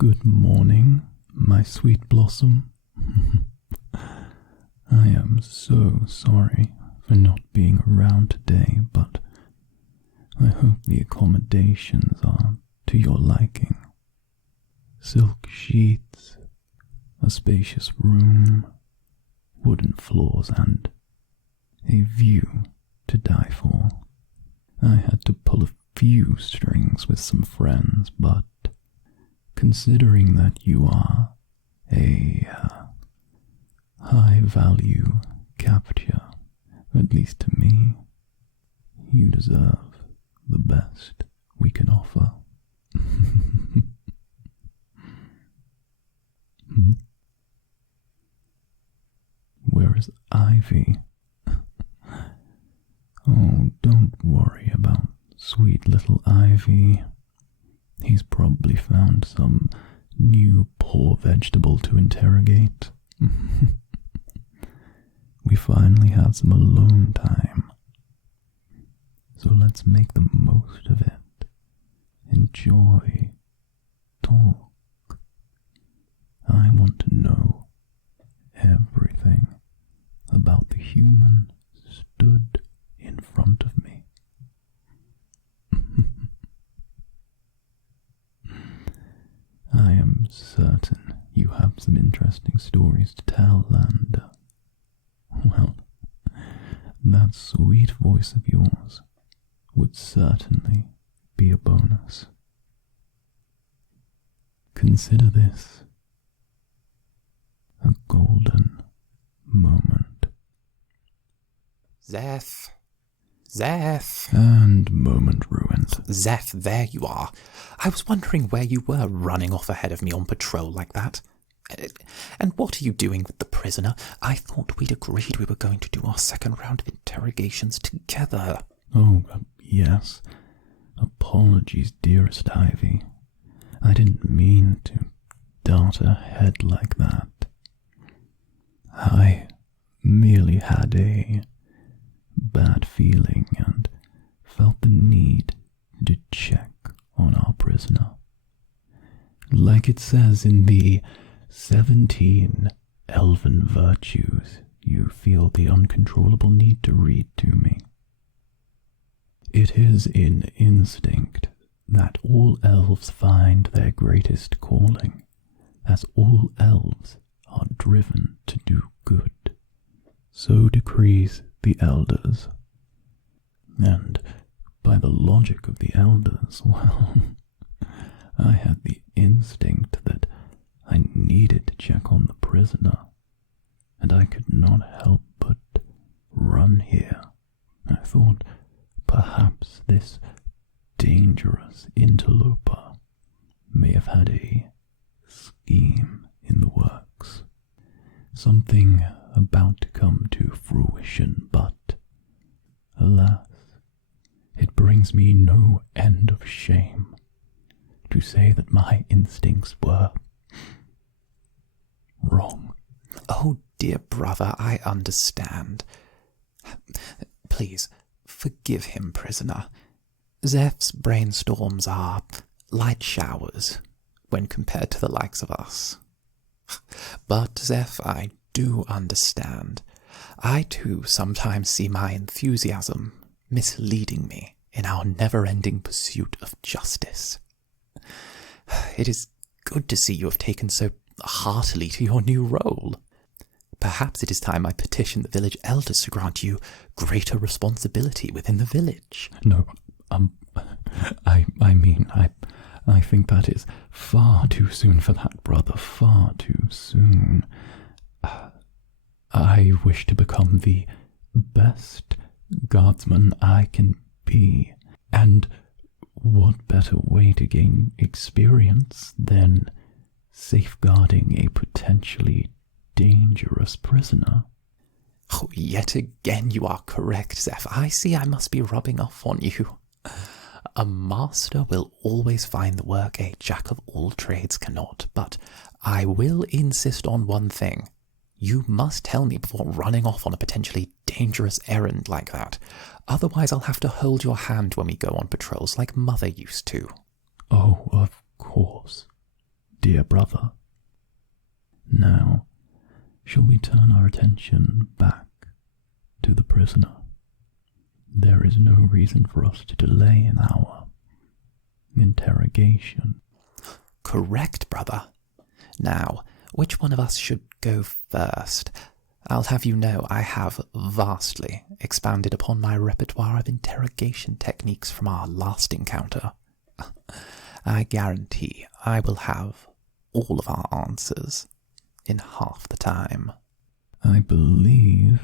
Good morning, my sweet blossom. I am so sorry for not being around today, but I hope the accommodations are to your liking. Silk sheets, a spacious room, wooden floors, and a view to die for. I had to pull a few strings with some friends, but considering that you are a high-value capture, at least to me, you deserve the best we can offer. Where is Ivy? Oh, don't worry about sweet little Ivy. He's probably found some new poor vegetable to interrogate. We finally have some alone time. So let's make the most of it. Enjoy. Talk. I want to know everything about the human stood in front of me. I am certain you have some interesting stories to tell, and, well, that sweet voice of yours would certainly be a bonus. Consider this a golden moment. Zeph. Zeph. And moment ruined. Zeph, there you are. I was wondering where you were running off ahead of me on patrol like that. And what are you doing with the prisoner? I thought we'd agreed we were going to do our second round of interrogations together. Oh, yes. Apologies, dearest Ivy. I didn't mean to dart ahead like that. I merely had a bad feeling and felt the need to check on our prisoner. Like it says in the 17 elven virtues, you feel the uncontrollable need to read to me. It is in instinct that all elves find their greatest calling, as all elves are driven to do good. So decrees the elders. And by the logic of the elders, well, I had the instinct that I needed to check on the prisoner, and I could not help but run here. I thought perhaps this dangerous interloper may have had a scheme in the works, something about to come to fruition, but alas, it brings me no end of shame to say that my instincts were wrong. Oh, dear brother, I understand. Please, forgive him, prisoner. Zeph's brainstorms are light showers when compared to the likes of us. But, Zeph, I do understand. I, too, sometimes see my enthusiasm misleading me in our never-ending pursuit of justice. It is good to see you have taken so heartily to your new role. Perhaps it is time I petition the village elders to grant you greater responsibility within the village. No, I think that is far too soon for that, brother, far too soon. I wish to become the best guardsman I can be, and what better way to gain experience than safeguarding a potentially dangerous prisoner? Oh, yet again you are correct, Zeph. I see I must be rubbing off on you. A master will always find the work a jack of all trades cannot, but I will insist on one thing. You must tell me before running off on a potentially dangerous errand like that. Otherwise I'll have to hold your hand when we go on patrols like Mother used to. Oh, of course. dear brother. Now, shall we turn our attention back to the prisoner? There is no reason for us to delay in our interrogation. Correct, brother. Now, which one of us should go first? I'll have you know I have vastly expanded upon my repertoire of interrogation techniques from our last encounter. I guarantee I will have all of our answers in half the time. I believe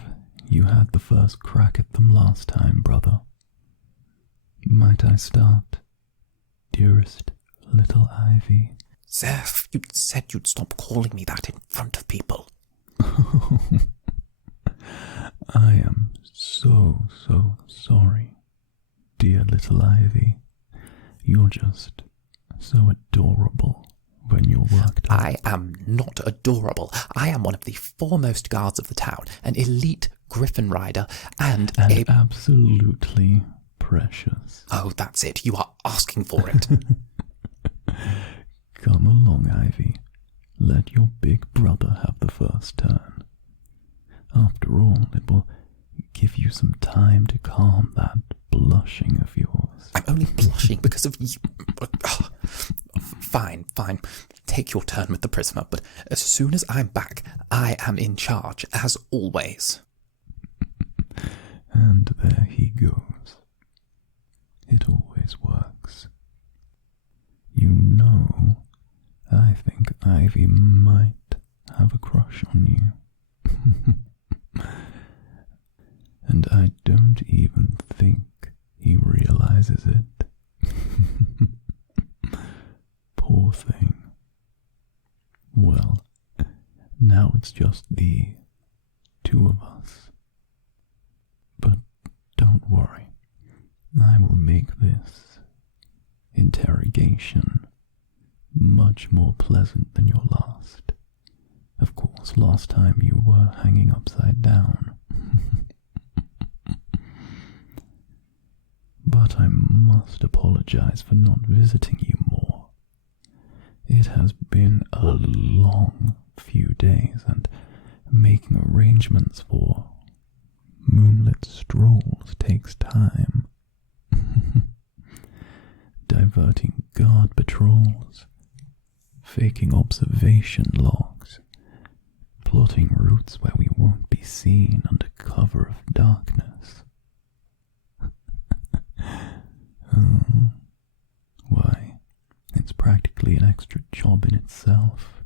you had the first crack at them last time, brother. Might I start, dearest little Ivy? Zeph, you said you'd stop calling me that in front of people. I am so sorry, dear little Ivy. You're just so adorable when you're worked up. I am not adorable. I am one of the foremost guards of the town, an elite griffin rider, and absolutely precious. Oh, that's it. You are asking for it. Come along, Ivy. Let your big brother have the first turn. After all, it will give you some time to calm that blushing of yours. I'm only blushing because of you. Fine. Take your turn with the prisoner, but as soon as I'm back, I am in charge, as always. And there he goes. It always works. You know, I think Ivy might have a crush on you. And I don't even think he realizes it. Poor thing. Well, now it's just the two of us. But don't worry, I will make this interrogation much more pleasant than your last. Of course, last time you were hanging upside down. But I must apologize for not visiting you more. It has been a long few days, and making arrangements for moonlit strolls takes time. Diverting guard patrols, faking observation logs, plotting routes where we won't be seen under cover of darkness. Why, it's practically an extra job in itself.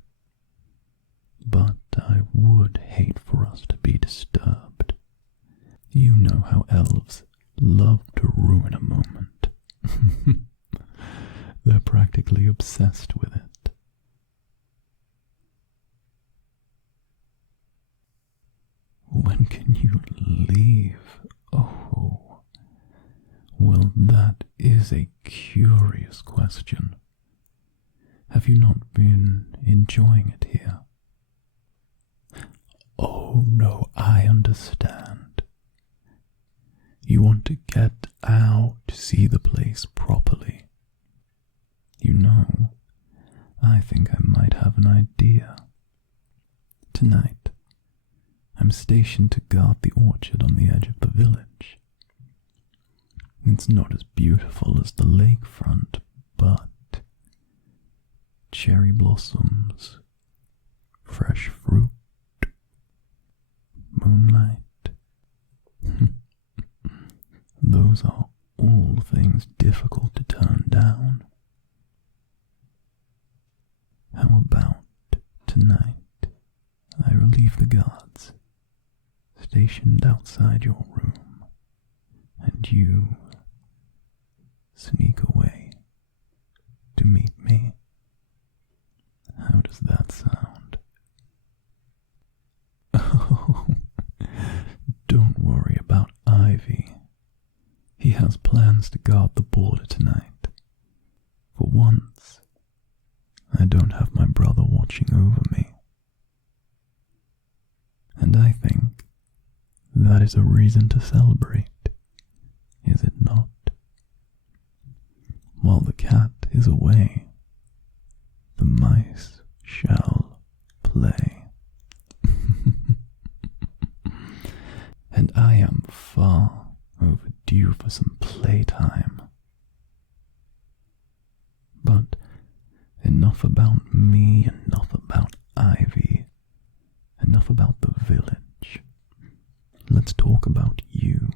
But I would hate for us to be disturbed. You know how elves love to ruin a moment. They're practically obsessed with it. When can you leave? Oh, well, that is a curious question. Have you not been enjoying it here? Oh no, I understand. You want to get out to see the place properly. You know, I think I might have an idea. Tonight, I'm stationed to guard the orchard on the edge of the village. It's not as beautiful as the lakefront, but cherry blossoms, fresh fruit, moonlight. Those are all things difficult to turn down. How about tonight I relieve the guards stationed outside your room, and you sneak away to meet me? How does that sound? Oh, don't worry about Ivy. He has plans to guard the border tonight. For once, I don't have my brother watching over me. And I think that is a reason to celebrate, is it not? While the cat is away, the mice shall play. And I am far overdue for some playtime. But enough about me, enough about Ivy, enough about the village. Let's talk about you.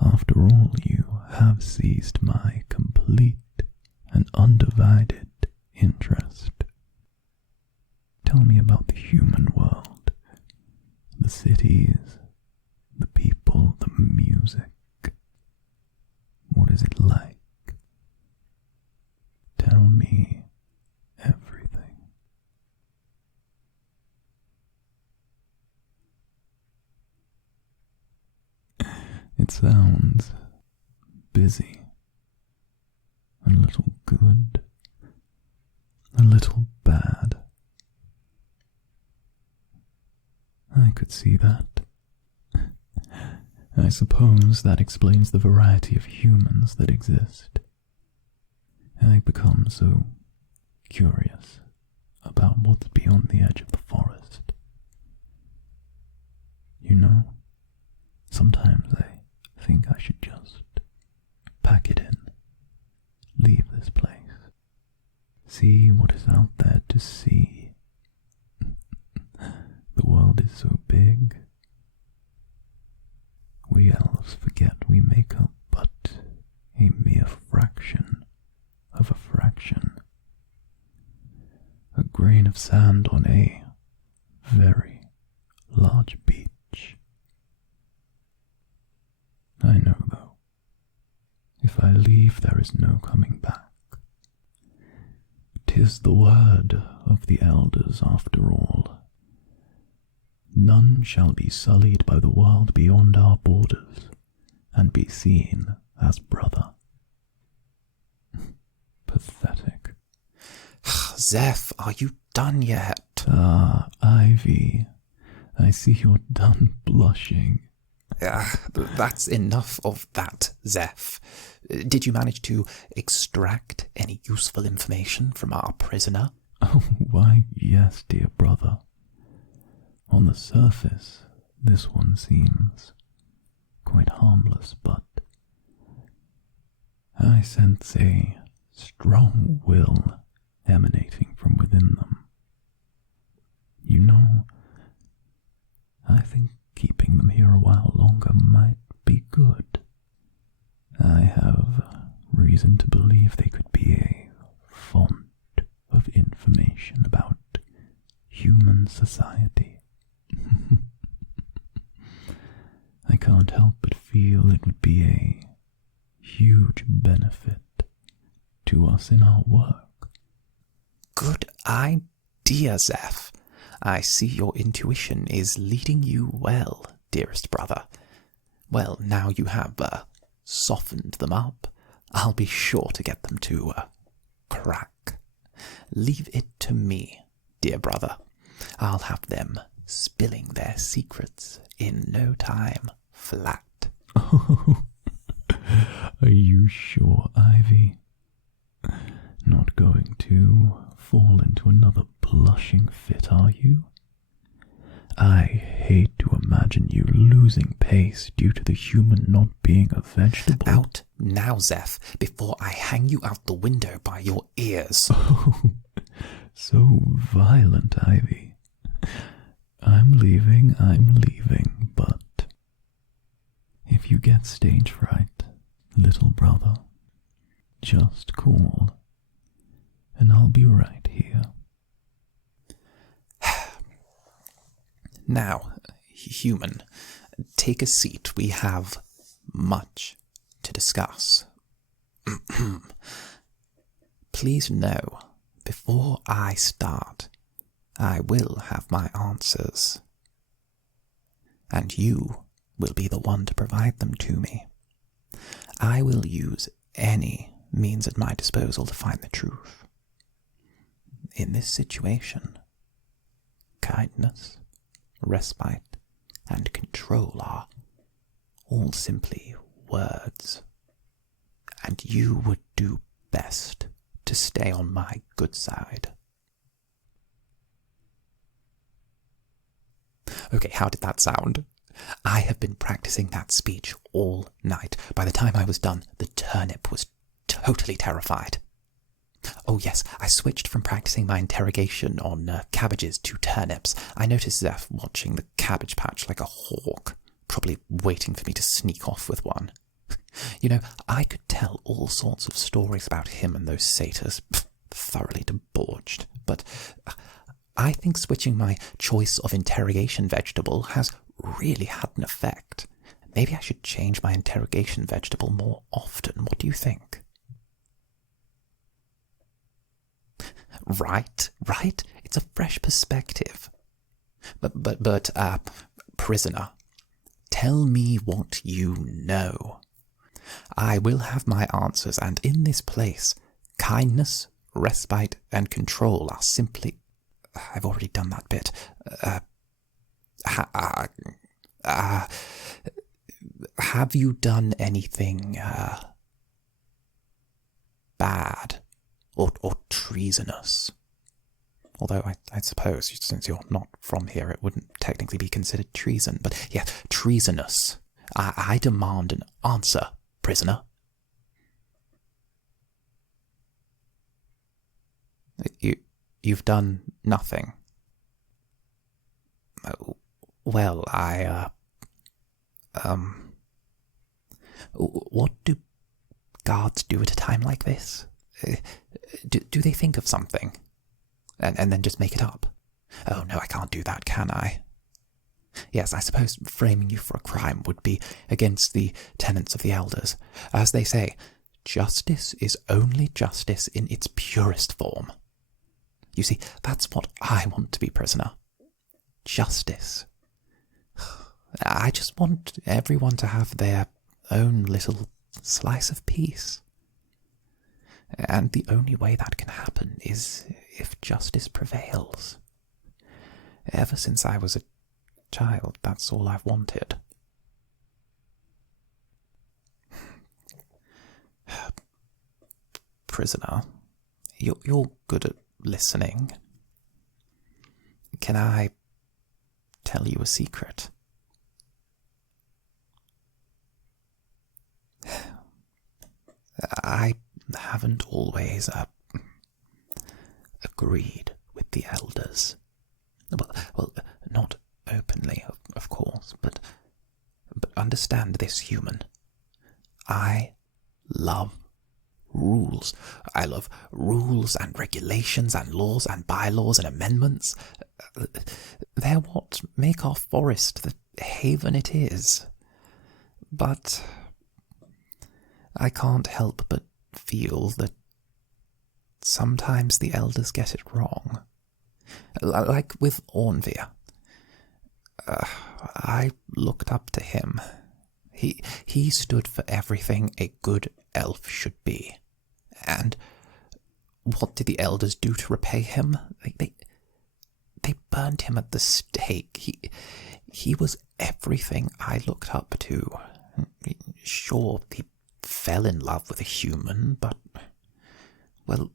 After all, you have seized my complete and undivided interest. Tell me about the human world, the cities, the people, the music. What is it like? Tell me everything. It sounds busy, a little good, a little bad. I could see that. I suppose that explains the variety of humans that exist. I become so curious about what's beyond the edge of the forest. You know, sometimes I think I should just pack it in, leave this place, see what is out there to see. The world is so big. We elves forget we make up but a mere fraction of a fraction. A grain of sand on a very large beach. I know, though, if I leave there is no coming back. 'Tis the word of the elders after all. None shall be sullied by the world beyond our borders, and be seen as brother. Pathetic. Zeph, are you done yet? Ah, Ivy, I see you're done blushing. That's enough of that, Zeph. Did you manage to extract any useful information from our prisoner? Oh, why, yes, dear brother. On the surface, this one seems quite harmless, but I sense a strong will emanating from within them. You know, I think keeping them here a while longer might be good. I have reason to believe they could be a font of information about human society. I can't help but feel it would be a huge benefit to us in our work. Good idea, Zeph. I see your intuition is leading you well, dearest brother. Well, now you have softened them up, I'll be sure to get them to crack. Leave it to me, dear brother. I'll have them spilling their secrets in no time flat. Oh, are you sure, Ivy? Not going to fall into another blushing fit, are you? I hate to imagine you losing pace due to the human not being a vegetable. Out now, Zeph, before I hang you out the window by your ears. Oh, so violent, Ivy. I'm leaving, but if you get stage fright, little brother, just call, and I'll be right here. Now, human, take a seat. We have much to discuss. Please know, before I start, I will have my answers, and you will be the one to provide them to me. I will use any means at my disposal to find the truth. In this situation, kindness, respite, and control are all simply words, and you would do best to stay on my good side, Okay, how did that sound? I have been practicing that speech all night. By the time I was done, the turnip was totally terrified. Oh yes, I switched from practicing my interrogation on cabbages to turnips. I noticed Zeph watching the cabbage patch like a hawk, probably waiting for me to sneak off with one. You know, I could tell all sorts of stories about him and those satyrs, thoroughly debauched, but I think switching my choice of interrogation vegetable has really had an effect. Maybe I should change my interrogation vegetable more often. What do you think? Right? It's a fresh perspective. But, prisoner, tell me what you know. I will have my answers, and in this place, kindness, respite, and control are simply... I've already done that bit. Have you done anything, bad or treasonous? Although I suppose, since you're not from here, it wouldn't technically be considered treason. But yeah, treasonous. I demand an answer, prisoner. You've done nothing. Well, what do guards do at a time like this? Do they think of something? And then just make it up? Oh no, I can't do that, can I? Yes, I suppose framing you for a crime would be against the tenets of the elders. As they say, justice is only justice in its purest form. You see, that's what I want to be, prisoner. Justice. I just want everyone to have their own little slice of peace. And the only way that can happen is if justice prevails. Ever since I was a child, that's all I've wanted. Prisoner, you're good at listening. Can I tell you a secret? I haven't always agreed with the elders. Well, not openly, of course, but understand this, human. I love rules. I love rules and regulations and laws and bylaws and amendments. They're what make our forest the haven it is. But I can't help but feel that sometimes the elders get it wrong. Like with Ornvir. I looked up to him. He stood for everything a good elf should be. And what did the elders do to repay him? They burned him at the stake. He was everything I looked up to. Sure, he fell in love with a human, but, well,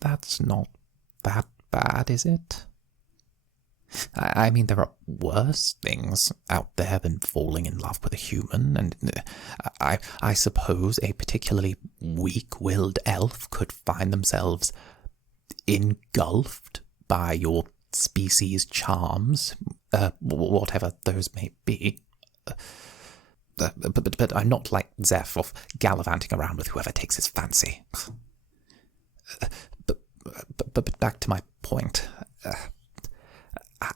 that's not that bad, is it? I mean, there are worse things out there than falling in love with a human, and I suppose a particularly weak-willed elf could find themselves engulfed by your species' charms, whatever those may be. But I'm not like Zeph of gallivanting around with whoever takes his fancy. But back to my point.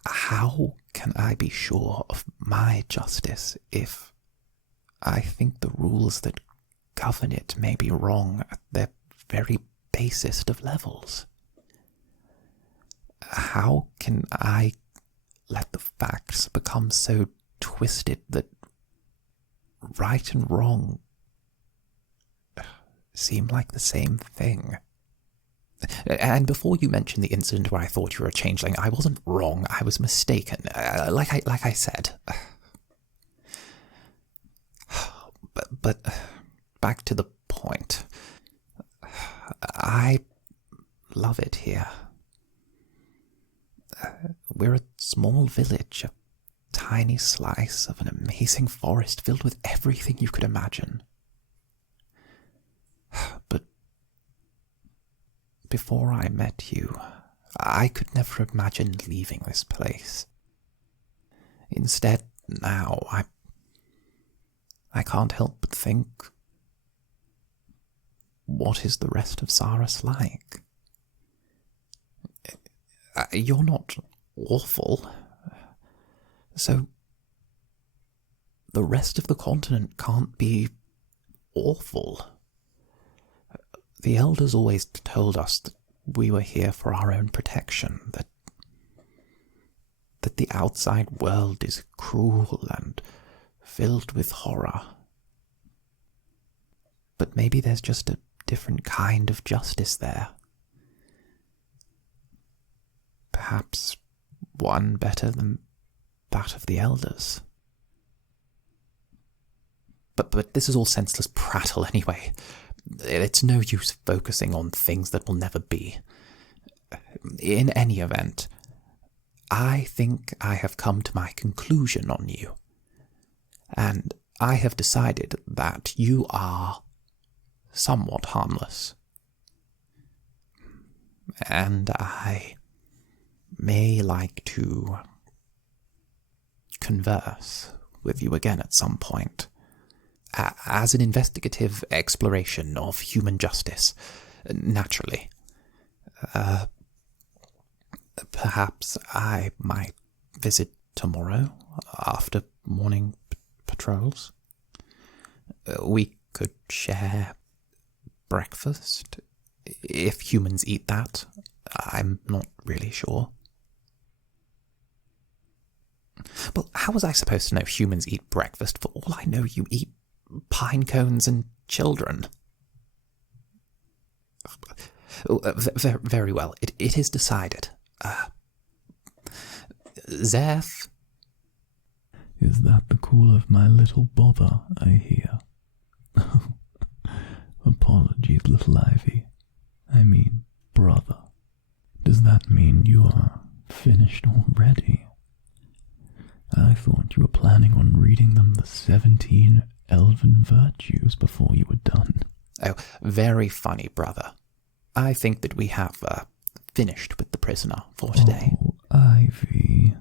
How can I be sure of my justice if I think the rules that govern it may be wrong at their very basest of levels? How can I let the facts become so twisted that right and wrong seem like the same thing? And before you mentioned the incident where I thought you were a changeling, I wasn't wrong, I was mistaken, like I said. But back to the point. I love it here. We're a small village, a tiny slice of an amazing forest filled with everything you could imagine. But before I met you, I could never imagine leaving this place. Instead, now, I can't help but think, what is the rest of Saras like? You're not awful. So, the rest of the continent can't be awful. The elders always told us that we were here for our own protection, that the outside world is cruel and filled with horror. But maybe there's just a different kind of justice there. Perhaps one better than that of the elders. But this is all senseless prattle anyway. It's no use focusing on things that will never be. In any event, I think I have come to my conclusion on you. And I have decided that you are somewhat harmless. And I may like to converse with you again at some point, as an investigative exploration of human justice, naturally. Perhaps I might visit tomorrow after morning patrols. We could share breakfast, if humans eat that. I'm not really sure. Well, how was I supposed to know humans eat breakfast? For all I know, you eat pine cones and children. Very well. It is decided. Zeph? Is that the call of my little bother I hear? Apologies, little Ivy. I mean, brother. Does that mean you are finished already? I thought you were planning on reading them the 17 elven virtues before you were done. Oh, very funny, brother. I think that we have finished with the prisoner for today. Oh, Ivy.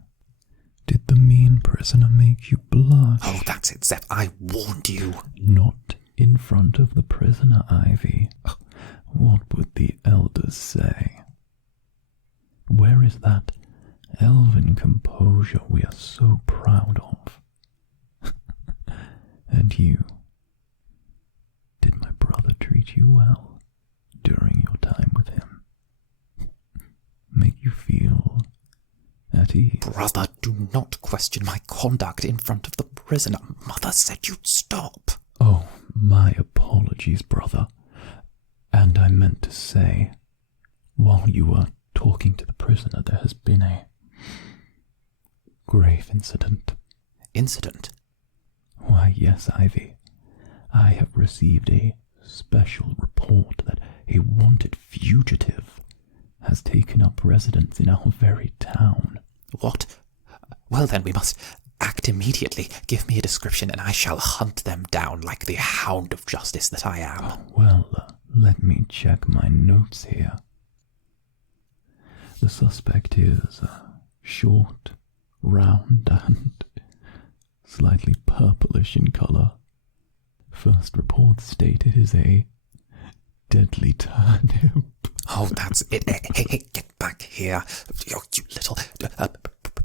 Did the mean prisoner make you blush? Oh, that's it, Zeph. I warned you. Not in front of the prisoner, Ivy. What would the elders say? Where is that elven composure we are so proud of? And you, did my brother treat you well during your time with him? Make you feel at ease? Brother, do not question my conduct in front of the prisoner. Mother said you'd stop. Oh, my apologies, brother. And I meant to say, while you were talking to the prisoner, there has been a grave incident. Incident? Why, yes, Ivy. I have received a special report that a wanted fugitive has taken up residence in our very town. What? Well then, we must act immediately. Give me a description and I shall hunt them down like the hound of justice that I am. Well, let me check my notes here. The suspect is short, round, and slightly purplish in colour. First report state it is a deadly turnip. Oh, that's it. Hey, get back here. You little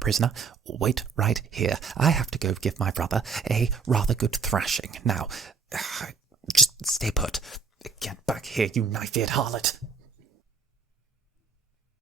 prisoner. Wait right here. I have to go give my brother a rather good thrashing. Now, just stay put. Get back here, you knife-eared harlot.